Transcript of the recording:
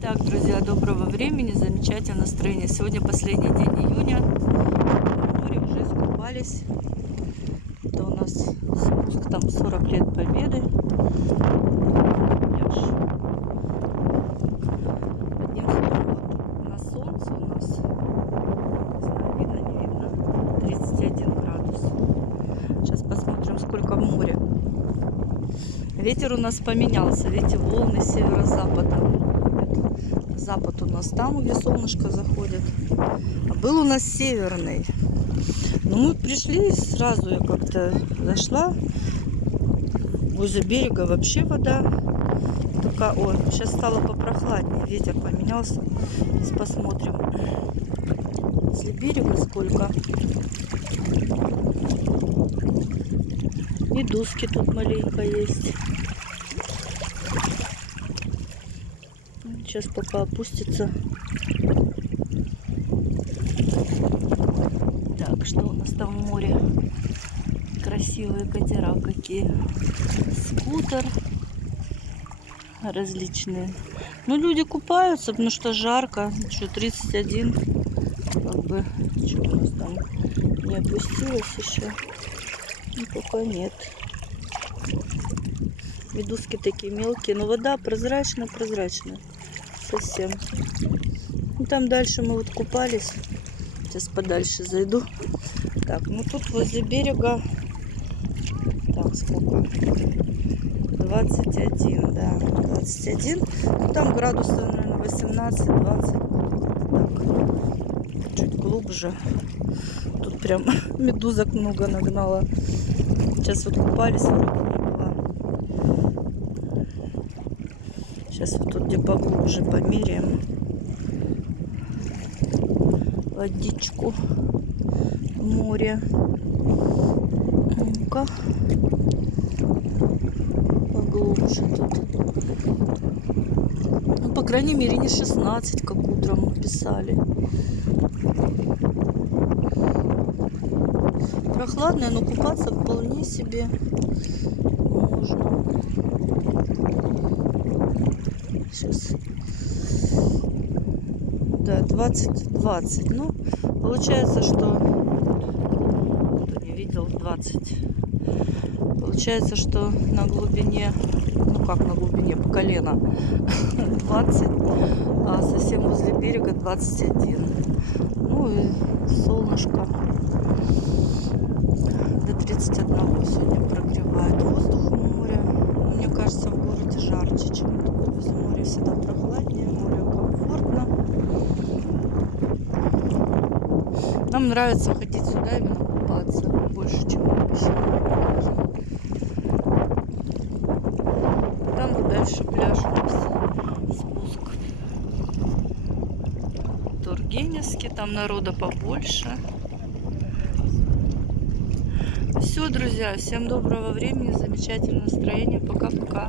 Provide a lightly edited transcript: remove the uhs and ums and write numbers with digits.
Так, друзья, доброго времени, замечательное настроение. Сегодня последний день июня. На море уже искупались. Это у нас спуск, там 40 лет Победы. Пляж. Одним словом, вот на солнце у нас, не знаю, видно, не видно, 31 градус. Сейчас посмотрим, сколько в море. Ветер у нас поменялся, видите, волны северо-запада. Запад у нас там, где солнышко заходит. А был у нас северный. Но мы пришли, сразу я как-то зашла. Возле берега вообще вода такая. О, сейчас стало попрохладнее. Ветер поменялся. Сейчас посмотрим. Возле берега сколько. Медузки тут маленько есть. Сейчас пока опустится. Так, что у нас там в море? Красивые катера какие. Скутер. Различные. Ну, люди купаются, потому что жарко. Что, 31. Как бы, что у нас там не опустилось еще? Ну, пока нет. Медузки такие мелкие. Но вода прозрачная. Совсем. И там дальше мы вот купались. Сейчас подальше зайду. Так, ну тут возле берега. Так, сколько? 21, да. 21. Ну там градусов, наверное, 18-20. Чуть глубже. Тут прям медузок много нагнала. Сейчас вот купались, вроде не было. Сейчас вот тут где поглубже померяем водичку в море. Ну-ка, поглубже тут. Ну, по крайней мере, не 16, как утром писали. Прохладная, но купаться вполне себе можно. Сейчас. Да, 20. Ну, получается, что... Кто не видел, 20. Получается, что на глубине... Ну, как на глубине? По колено. 20. А совсем возле берега 21. Ну, и солнышко до 31 сегодня прогревает. Воздух у моря. Мне кажется, в городе жарче, чем тут. Возле моря всегда прохладнее, море комфортно. Нам нравится ходить сюда именно купаться больше, чем на песчаном. Там вот дальше пляж у нас спуск. Тургеневский, там народа побольше. Все, друзья, всем доброго времени, замечательного настроения. Пока-пока.